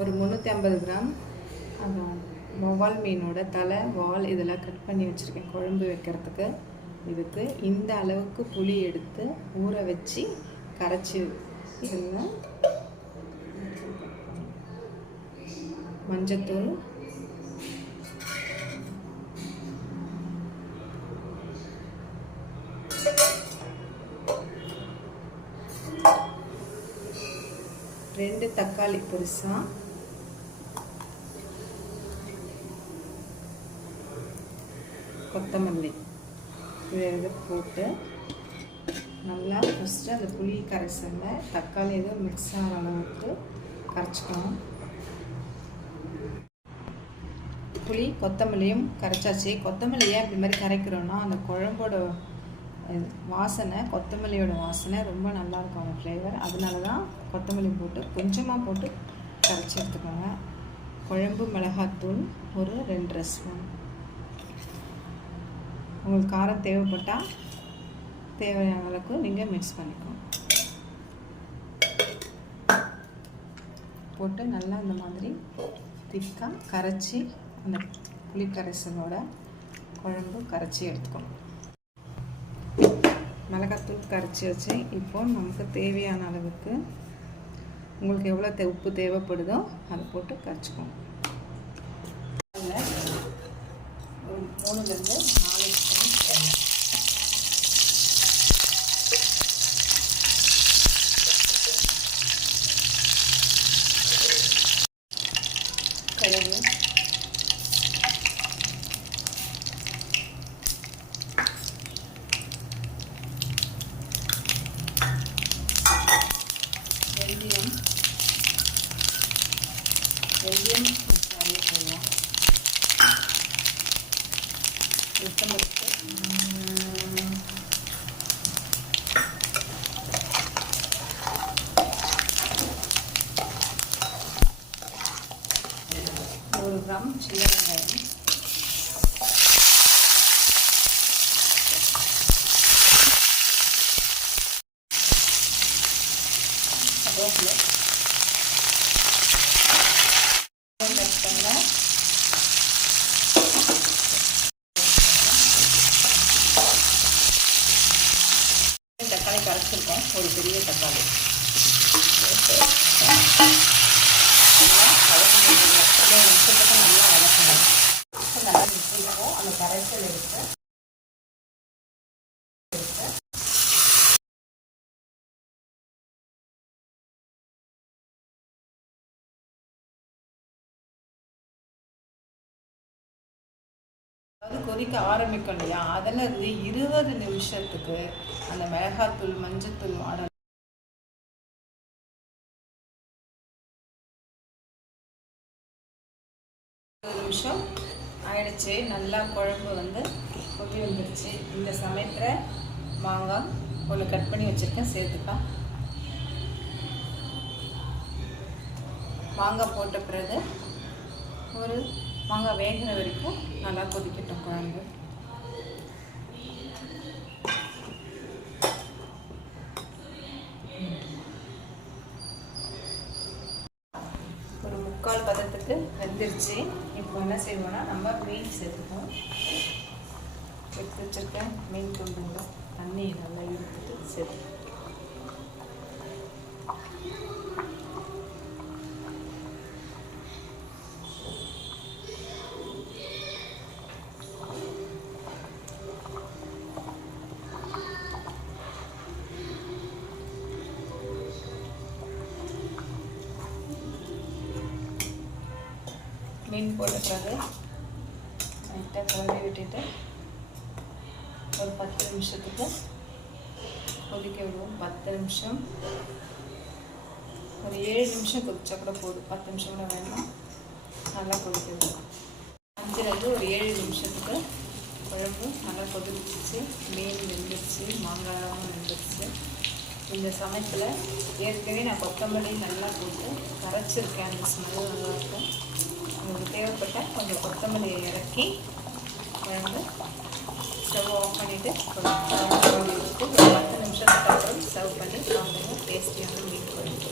ஒரு 350 கிராம் அந்த வவ்வால் மீனோட தலை வால் இதெல்லாம் கட் பண்ணி வச்சுருக்கேன் குழம்பு வைக்கிறதுக்கு. இதுக்கு இந்த அளவுக்கு புளி எடுத்து ஊற வச்சு கரைச்சி இதில் மஞ்சத்தூள், ரெண்டு தக்காளி பெருசா, கொத்தமல்லி இதை போட்டு நல்லா ஃபஸ்ட்டு அந்த புளி கரைசலில் தக்காளி எதுவும் மிக்ஸ் ஆகிற அளவுக்கு கரைச்சிக்கணும். புளி கொத்தமல்லியும் கரைச்சாச்சு. கொத்தமல்லியை அப்படி மாதிரி கரைக்கிறோன்னா அந்த குழம்போட வாசனை, கொத்தமல்லியோட வாசனை ரொம்ப நல்லாயிருக்கும் அந்த ஃப்ளேவர். அதனால தான் கொத்தமல்லி போட்டு கொஞ்சமாக போட்டு கரைச்சி எடுத்துக்கோங்க. குழம்பு மிளகாத்தூள் ஒரு 2 ஸ்பூன். உங்களுக்கு காரம் தேவைப்பட்டால் தேவையான அளவுக்கு நீங்கள் மிக்ஸ் பண்ணிக்கணும். போட்டு நல்லா இந்த மாதிரி திக்காக கரைச்சி அந்த புளி கரைசலோட குழம்பு கரைச்சி எடுத்துக்கணும். மிளகாத்தூள் கரைச்சி வச்சு இப்போது நமக்கு தேவையான அளவுக்கு உங்களுக்கு எவ்வளோ உப்பு தேவைப்படுதோ அதை போட்டு கரைச்சிக்கணும். அதில் ஒரு 3லேருந்து 4 ஸ்பூன் எண்ணெய், கடுகு, வெந்தயம் நிறைய போடலாம், உளுத்தம்பருப்பு, ஒரு கிராம் சின்ன வெங்காயம், கருவேப்பிலை, தக்காளி கரைச்சிருக்கோம், ஒரு பெரிய தக்காளி நல்லா வளர்க்கணும். நல்லா வளர்க்கணும். நல்லா மிக்சிக்கும் அந்த கரைச்சல் எடுத்து அது கொதிக்க ஆரம்பிக்கும் இல்லையா, அதில் இருந்து 20 நிமிஷத்துக்கு அந்த மிளகாத்தூள் மஞ்சத்தூள் வாட நிமிஷம் ஆயிடுச்சு. நல்லா குழம்பு வந்து கொதி வந்துடுச்சு. இந்த சமயத்தில் மாங்காய் ஒன்று கட் பண்ணி வச்சுருக்கேன், சேர்த்துக்கலாம். மாங்காய் போட்ட பிறகு ஒரு மாங்காய் வேகிற வரைக்கும் நல்லா கொதிக்கட்டும் குழம்பு. ஒரு 3/4 பதத்துக்கு வெந்துருச்சு. இப்போ என்ன செய்வோம்னா நம்ம மீன் சேர்த்துப்போம். எடுத்து வச்சுருக்கேன் மீன் துண்டுங்க, தண்ணி நல்லா இழுத்துட்டு சேர்த்து மீன் போட்ட பிறகு லைட்டாக கலரி விட்டுட்டு ஒரு 10 நிமிஷத்துக்கு கொதிக்க விடுவோம். 10 நிமிஷம், ஒரு 7 நிமிஷம் கொதிச்சா கூட போதும். 10 நிமிஷம் கூட வேண்டாம், நல்லா கொதிக்க விடுவோம். 5லேருந்து ஒரு 7 நிமிஷத்துக்கு குழம்பு நல்லா கொதிச்சிச்சு. மீன் வெந்துருச்சு, மாங்காயும் வெந்துருச்சு. இந்த சமயத்தில் ஏற்கனவே நான் கொத்தமல்லி நல்லா போட்டு கரைச்சிருக்கேன். அந்த ஸ்மெல் நல்லாயிருக்கும். உங்களுக்கு தேவைப்பட்டால் கொஞ்சம் கொத்தமல்லியை இறக்கி குழம்பு ஸ்டவ் ஆஃப் பண்ணிவிட்டு குழம்பு வச்சுட்டு ஒரு 10 நிமிஷத்துக்கு அப்புறம் சர்வ் பண்ணி சாப்பிடுங்க. டேஸ்டியான மீன் குழம்பு.